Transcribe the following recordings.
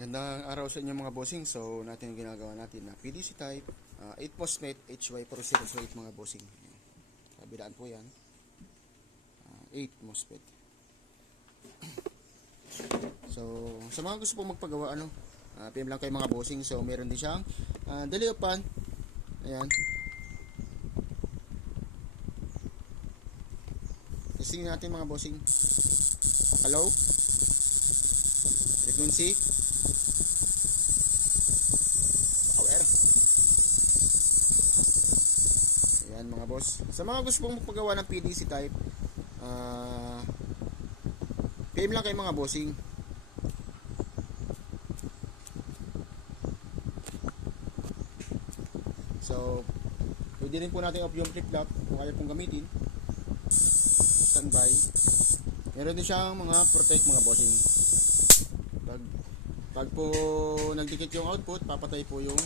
Gandang araw sa inyo mga bossing. So natin yung ginagawa natin na PDC type 8 postmate HY408 mga bossing. Kabilaan po yan. 8 MOSFET. So sa mga gusto pong magpagawa PM lang kayo mga bossing. So meron din siyang daliupan. Ayan. Testing natin mga bossing. Hello. Frequency. Power. Ayan mga boss. Sa mga gusto pong magpagawa ng PDC type, PM lang kayo mga bossing. So pwede rin po natin off yung flip-flop kung kaya pong gamitin. Standby. Meron din siyang mga protect mga bossing. Pag po nagdikit yung output, papatay po yung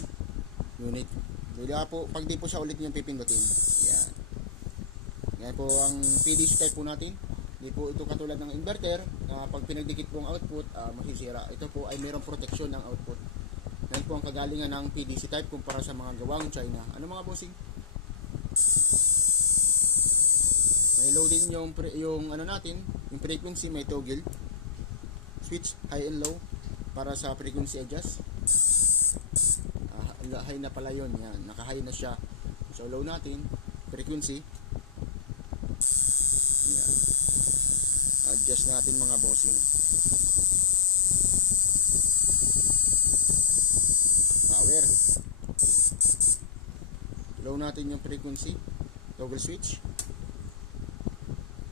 unit. Pag di po siya ulit yung pipindutin. Yan. Yan po ang PDC type po natin. Hindi po ito katulad ng inverter. Pag pinagdikit po ang output, masisira. Ito po ay mayroong protection ng output. Yan po ang kagalingan ng PDC type kumpara sa mga gawang China. Ano mga bossing? May load din yung natin, yung frequency, may toggle switch high and low para sa frequency adjust. High na pala yun, yan, naka high na siya. So low natin frequency, yan, adjust natin mga bossing. Power, low natin yung frequency, toggle switch.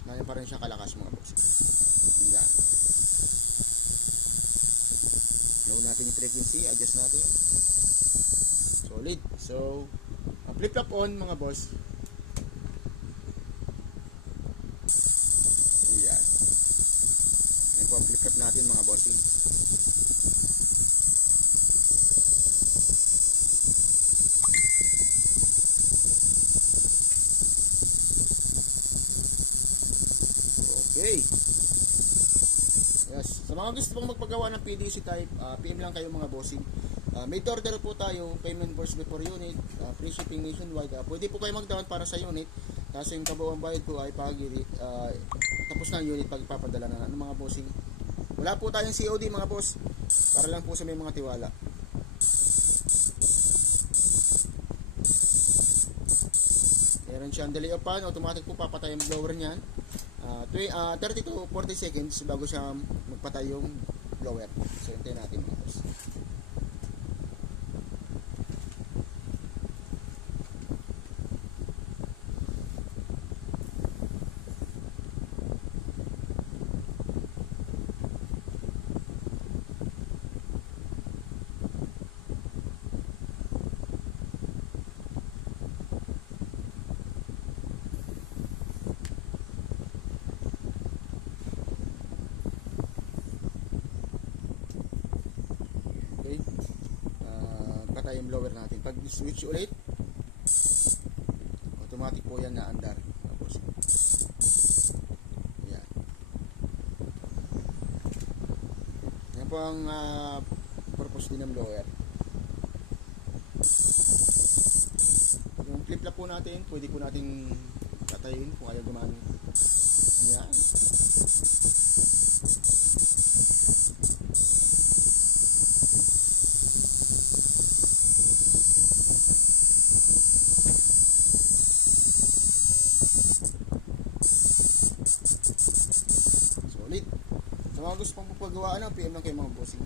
Ganyan pa rin siya kalakas mga boss. Yan. Low natin yung frequency, adjust natin. Solid. So, flip-flop on mga boss. Yan. Yan po ang flip-flop natin mga bossing. Okay. Yes. Sa mga gusto pong magpagawa ng PDC type, PM lang kayo mga bossing. Made order po tayo, payment first before unit, free shipping nationwide. Pwede po kayo mag-down para sa unit. Kasi yung kabuuan bayad po ay tapos na yung unit pag ipapadala na mga bossing. Wala po tayong COD mga boss. Para lang po sa may mga tiwala. Meron siyang delay of pan, automatic po papatay yung blower niyan. 30 to 40 seconds bago siya magpatay yung blower. So hintayin natin mga boss. Okay. Patay yung blower natin. Pag switch ulit, automatic po yan na andar. Tapos yan. Yan po ang purpose din ng blower. Yung flip-flop po natin, pwede po natin patayin kung ayaw gumamit. Yan. Solid. Sa mga gusto pang papagawa PM lang kayo mga bossing.